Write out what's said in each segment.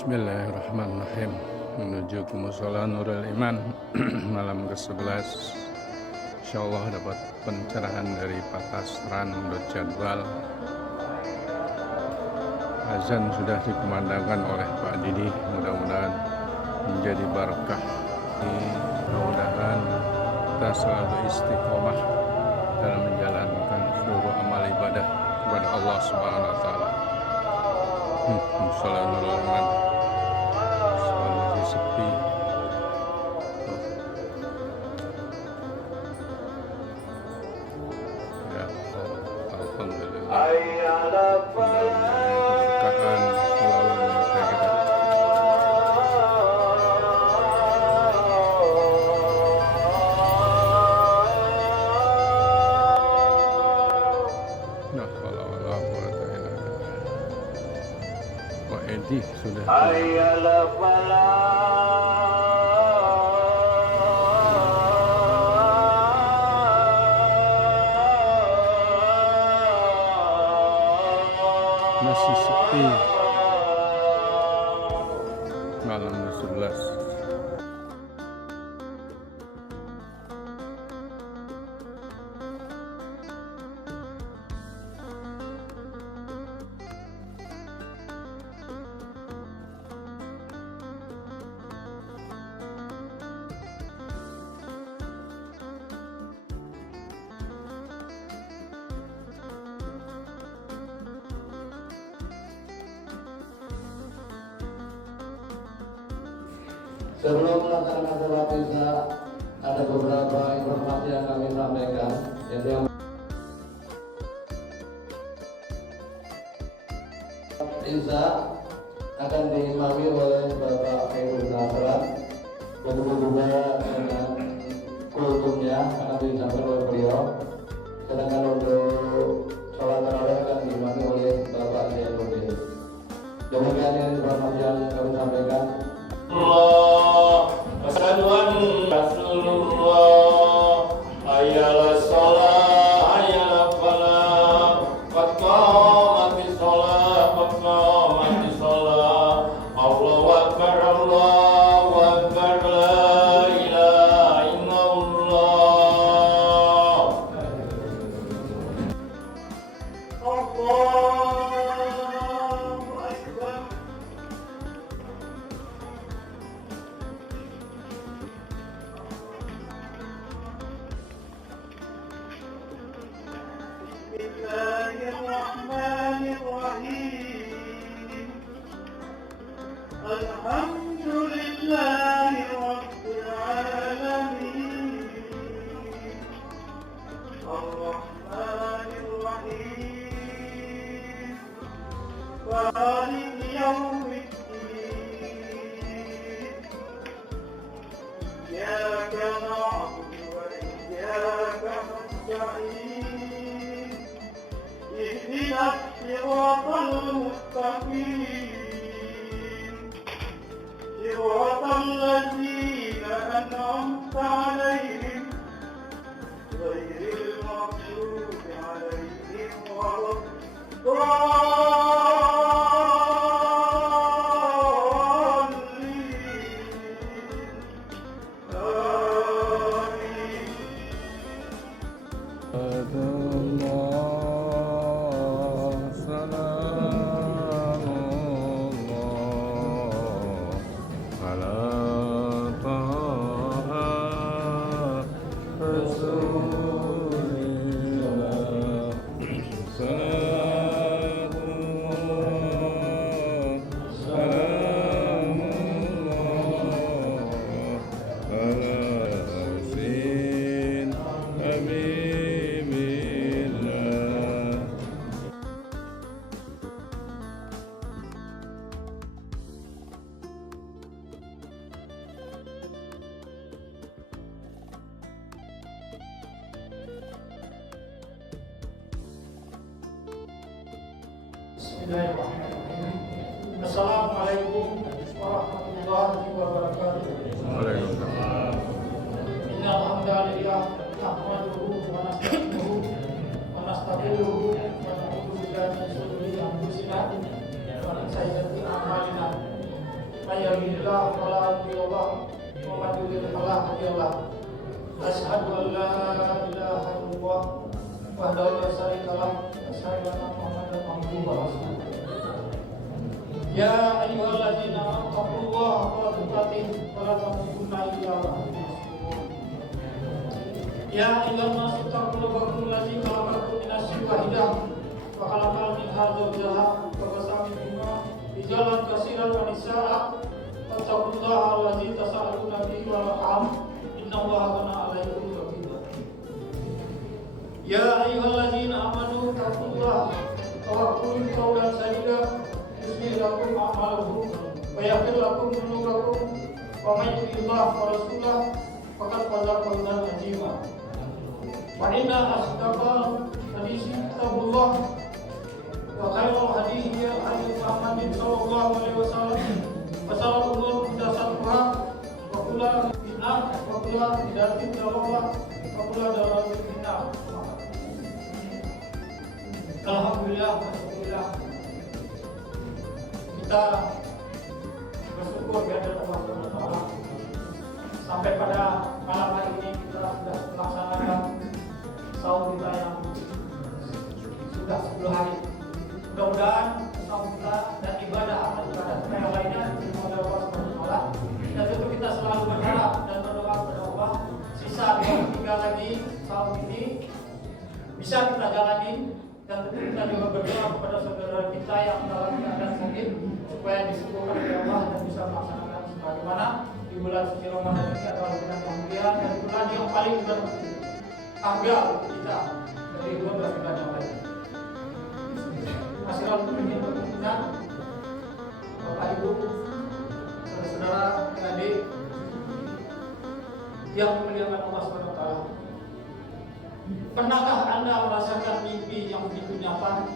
Bismillahirrahmanirrahim. Menuju ke Mushola Nurul Iman malam ke-11. Insyaallah dapat pencerahan dari Pak Tasran menurut jadwal. Azan sudah dikumandangkan oleh Pak Didi. Mudah-mudahan menjadi barakah. Mudah-mudahan kita selalu istiqomah dalam menjalankan seluruh amal ibadah kepada Allah Subhanahu wa taala. Mushola Nurul Iman selalu sepi. Ya, alhamdulillah. Keberkahan selalu menyertai kita. Nah, kalau Pak Edi sudah masih sepi malam ke-11. Sebelum melaksanakan sholat Isya, ada beberapa informasi yang kami sampaikan. Yang Isya akan diimami oleh Bapak Khairul Nasran, begitu juga dengan kultumnya akan disampaikan oleh beliau. Sedangkan untuk sholat tarawih akan diimami oleh Bapak Zainuddin. Demikian informasi yang kami sampaikan. Asyhadu anna Rasulullah, hayya shalah hayya falah, qad qamatis shalah qad qamatis shalah, Allahu akbar Allahu akbar, la ilaha illallah. Allahu akbar. Bismillahirrahmanirrahim. Alhamdulillahi rabbil alamin. Ar-Rahmanir-Rahim. Maliki yaumiddin. Iyyaka na'budu wa iyyaka nasta'in. اهدنا الصراط المستقيم صراط الذين أنعمت عليهم غير المغضوب عليهم ولا الضالين. آمين. Bismillahirrahmanirrahim. Assalamualaikum warahmatullahi wabarakatuh. Waalaikumsalam. Innal hamdalillah nahmaduhu wa nasta'inuhu wa nastaghfiruh wa na'udzu billahi min shururi anfusina wa min sayyiati a'malina. may yahdihillahu fala mudilla lahu wa man yudlil fala hadiya lahu. Asyhadu an la ilaha illallah wahdahu la syarika lahu wa asyhadu anna Muhammadan abduhu wa rasuluh. Ya ayyuhalladzina amanu taqullaha haqqa tuqatih wa la tamutunna illa wa antum muslimun. Ya ayyuhan nasu taqu rabbakum alladzi khalaqakum min nafsin wahidah wa khalaqa minha zawjaha wa basa minhuma rijalan katsiran wa nisaa'a wattaqullaha alladzi tasaaluna bihi wal arham innallaha kana 'alaykum raqiba. Ya ayyuhalladzina amanu taqullaha wa qulu qawlan sadida yuslih lakum a'malakum wa yaghfir lakum dhunubakum wa may yuti'illah wa rasulahu faqad faza fawzan 'azima. Wa inna asdaqal hadits kitabullah wa khairal hadi hadits Muhammadin sallallahu alaihi wasallam wa sharrul umur muhdatsatuha wa kullu bid'ah wa kullu bid'atin dalalah wa kullu dalalatin finnar. Alhamdulillah, alhamdulillah. Kita bersyukur kepada Allah Subhanahu wa taala. Sampai pada malam hari ini kita sudah melaksanakan saum kita yang sudah 10 hari. Mudah-mudahan saum kita dan ibadah amal ibadah yang lainnya diridhoi Allah Subhanahu wa taala. Dan tentu kita selalu berharap dan berdoa kepada Allah sisa 2 lagi saum ini bisa kita jalani. Dan tentu kita juga berdoa kepada saudara kita yang dalam keadaan sakit supaya disembuhkan oleh Allah dan bisa melaksanakan sebagaimana di bulan suci Ramadan ini adalah bulan yang mulia dan bulan yang paling berharga kita dari 12 bulan yang lain. Masyarakat berkenan, Bapak Ibu, saudara-saudara, adik yang dimuliakan Allah SWT. Pernahkah Anda merasakan mimpi yang begitu nyata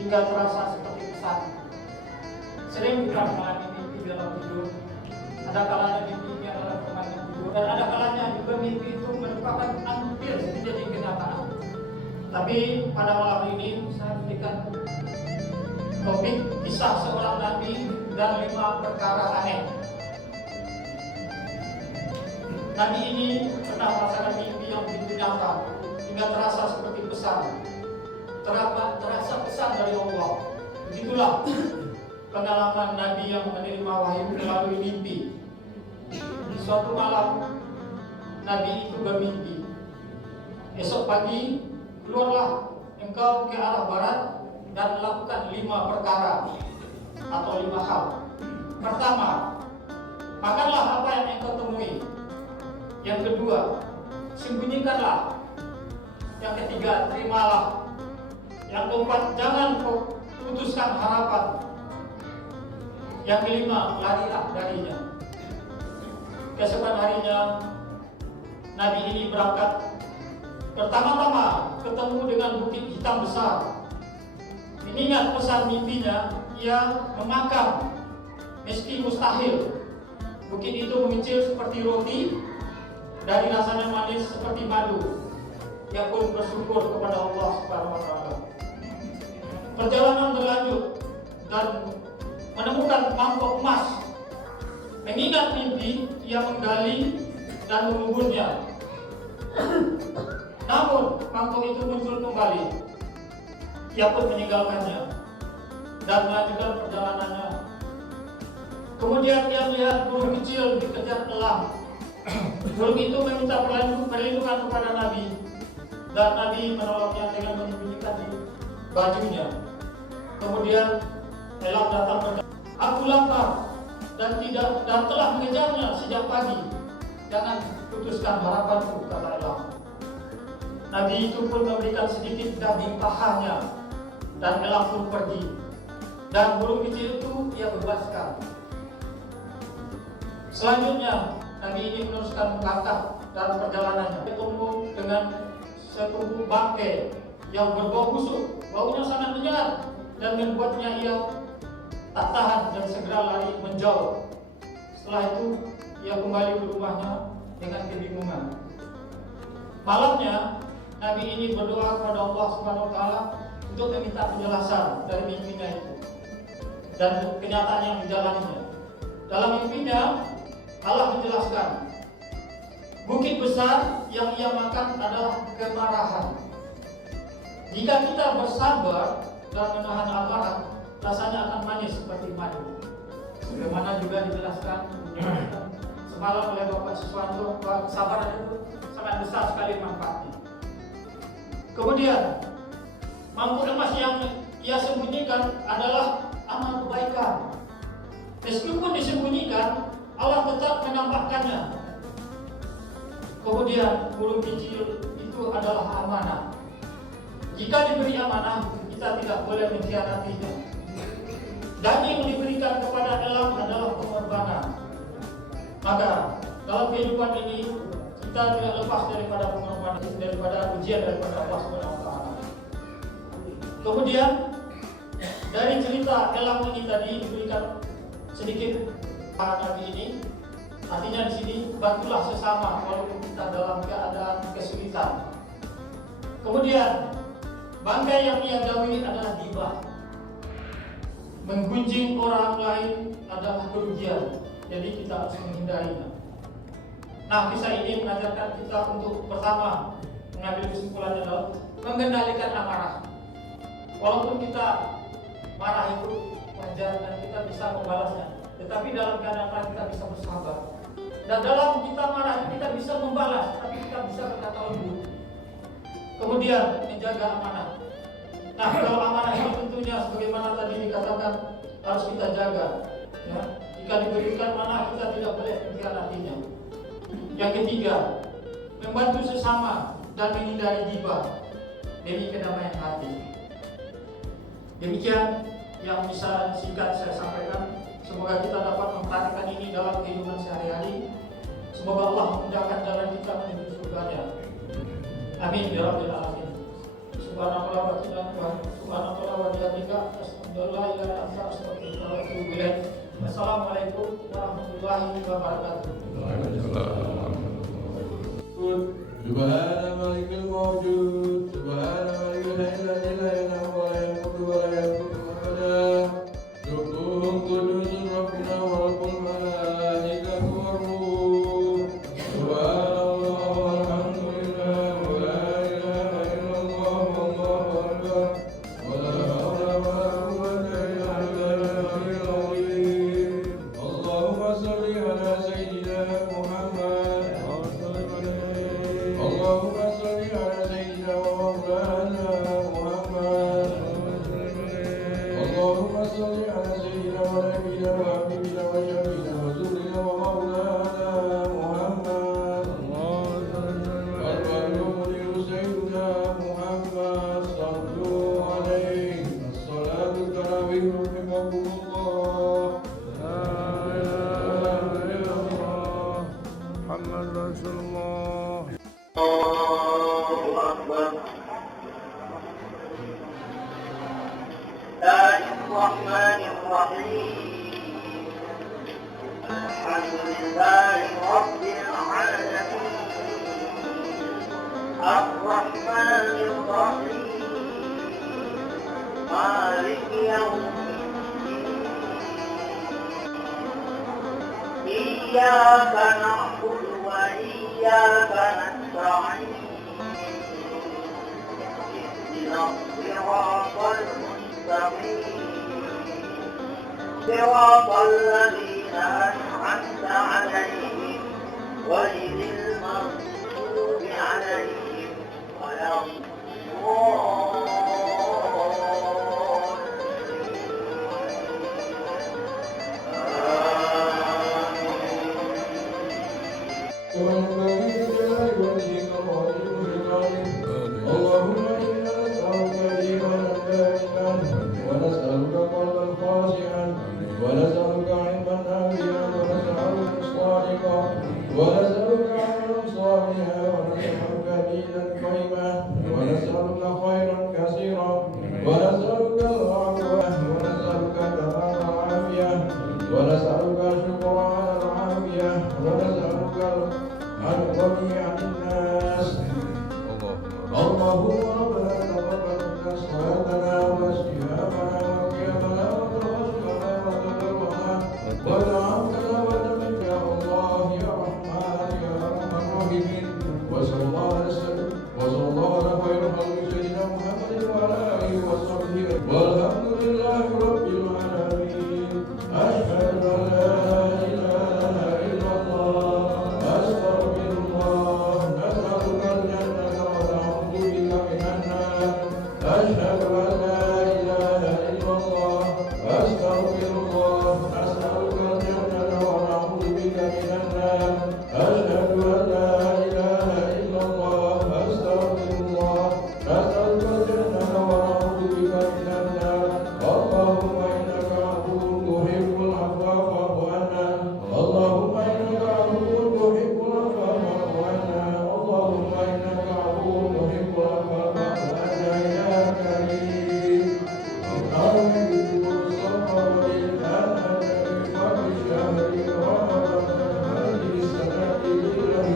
hingga terasa seperti pesan? Sering kita mengalami mimpi dalam tidur. Ada kalanya mimpi ini adalah permainan tidur, dan ada kalanya juga mimpi itu merupakan hampir menjadi kenyataan. Tapi pada malam ini saya berikan topik kisah seorang nabi dan 5 perkara aneh. Nabi ini pernah merasakan mimpi yang begitu nyata hingga terasa seperti pesan, terasa pesan dari Allah. Begitulah pengalaman Nabi yang menerima wahyu melalui mimpi. Suatu malam Nabi itu bermimpi, esok pagi keluarlah engkau ke arah barat dan lakukan 5 perkara atau 5 hal. Pertama, makanlah apa yang engkau temui. Yang kedua, sembunyikanlah. Yang ketiga, terimalah. Yang keempat, jangan putuskan harapan. Yang kelima, larilah darinya. Keesokan harinya Nabi ini berangkat. Pertama-tama ketemu dengan bukit hitam besar. Mengingat pesan mimpinya, ia memakan meski mustahil. Bukit itu mengecil seperti roti, dari rasanya manis seperti madu. Ia pun bersyukur kepada Allah Subhanahu wa taala. Perjalanan berlanjut dan menemukan mangkok emas. Mengingat mimpi, ia menggali dan menguburnya. Namun mangkok itu muncul kembali. Ia pun meninggalkannya dan melanjutkan perjalanannya. Kemudian ia melihat burung kecil dikejar elang. Burung itu meminta perlindungan kepada Nabi, dan Nabi menolongnya dengan menyembunyikan di bajunya. Kemudian elang datang berkata, "Aku lapar dan telah mengejarnya sejak pagi. Jangan putuskan harapanku," kata elang. Nabi itu pun memberikan sedikit daging pahanya, dan elang pun pergi. Dan burung kecil itu ia bebaskan. Selanjutnya Nabi ini meneruskan langkah dalam perjalanannya. Bertemu dengan setubuh bangkai yang berbau busuk, baunya sangat menyengat dan membuatnya ia tak tahan dan segera lari menjauh. Setelah itu ia kembali ke rumahnya dengan kebingungan. Malamnya Nabi ini berdoa kepada Allah Subhanahu wa taala untuk meminta penjelasan dari mimpinya itu dan kenyataan yang dijalaninya. Dalam mimpinya Allah menjelaskan, bukit besar yang ia makan adalah kemarahan. Jika kita bersabar dan menahan amarah, rasanya akan manis seperti madu. Bagaimana juga dijelaskan semalam oleh Bapak Siswanto, bahwa kesabaran itu sangat besar sekali manfaatnya. Kemudian, mangkuk emas yang ia sembunyikan adalah amal kebaikan. Meskipun disembunyikan, Allah tetap menambahkannya. Kemudian, burung kecil itu adalah amanah. Jika diberi amanah, kita tidak boleh mengkhianatinya. Daging yang diberikan kepada elang adalah pengorbanan. Maka, dalam kehidupan ini, kita tidak lepas daripada pengorbanan, daripada ujian daripada Allah Subhanahu wa Ta'ala. Kemudian, dari cerita elang ini tadi diberikan sedikit Nabi ini, artinya di sini bantulah sesama walaupun kita dalam keadaan kesulitan. Kemudian bangkai yang ia gawi adalah ghibah. Menggunjing orang lain adalah kerugian, jadi kita harus menghindarinya. Nah, kisah ini mengajarkan kita untuk pertama mengambil kesimpulan adalah mengendalikan amarah. Walaupun kita marah itu wajar dan kita bisa membalasnya, tetapi dalam keadaan kita bisa bersabar. Dan dalam kita marah kita bisa membalas, tapi kita bisa berkata lembut. Kemudian menjaga amanah. Nah, kalau amanah itu tentunya sebagaimana tadi dikatakan harus kita jaga. Ya, jika diberikan amanah kita tidak boleh mengkhianatinya. Yang ketiga, membantu sesama dan menghindari ghibah demi kedamaian hati. Demikian yang bisa singkat saya sampaikan. Semoga kita dapat mempraktikkan ini dalam kehidupan sehari-hari. Semoga Allah memudahkan jalan kita menuju surga-Nya. Amin ya rabbal alamin. Subhanallah wa bihamdika, asyhadu an la ilaha illa anta, astaghfiruka wa atubu ilaik. Wassalamualaikum warahmatullahi wabarakatuh. Subhana malikil mawjud, subhana malikil hayy la ilaha illa huwa la yamutu wa la yamutu abada. Subhana qudusun rabbuna wa rabbul malaikatu war ruh. Subhanallah walhamdulillah wa la ilaha illallah wallahu akbar. Wa la hawla wa la quwwata illa billahil azim. Allahumma shalli ala sayyidina Muhammad. Allahumma shalli ala sayyidina wa maulana Muhammad. Allahumma shalli ala sayyidina wa nabiyina wa habibina wa syafiina wa zurrina wa maulana Muhammad. Al-Barru Muniru Sayyidina Muhammad. Sallu alaihi as-salatu tarawih rahimakumullah. La ilaha illallah Muhammad Rasulullah. الله أكبر. الله الرحمن الرحيم. الحمد لله رب العالمين. الرحمن الرحيم. مالك يوم الدين. إياك نعبد وإياك نستعين. اهدنا الصراط المستقيم. صراط الذين أنعمت عليهم غير المغضوب عليهم ولا اللهم إنا نسألك إيمانا دائما ونسألك قلبا خاشعا ونسألك علما نافعا ونسألك صادقا ونسألك عملا صالحا ونسألك دينا قيما ونسألك خيرا كثيرا أستغفر الله أسألك الجنة ونعوذ بك من النار أشهد أن لا إله إلا الله أستغفر الله أسألك الجنة ونعوذ بك من النار اللهم إنك عفو تحب العفو فاعف عنا اللهم إنك عفو تحب العفو فاعف عنا اللهم إنك عفو تحب العفو فاعف عنا يا كريم آمين بالصبر والإلهام بفضل شهر رمضان هذه السنة لله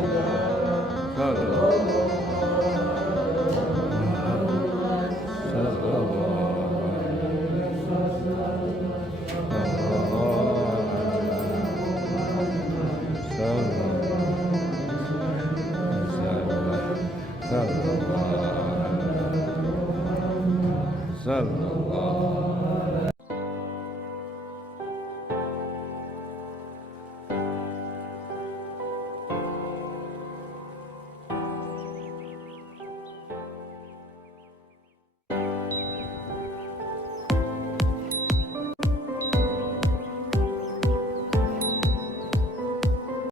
تعالى.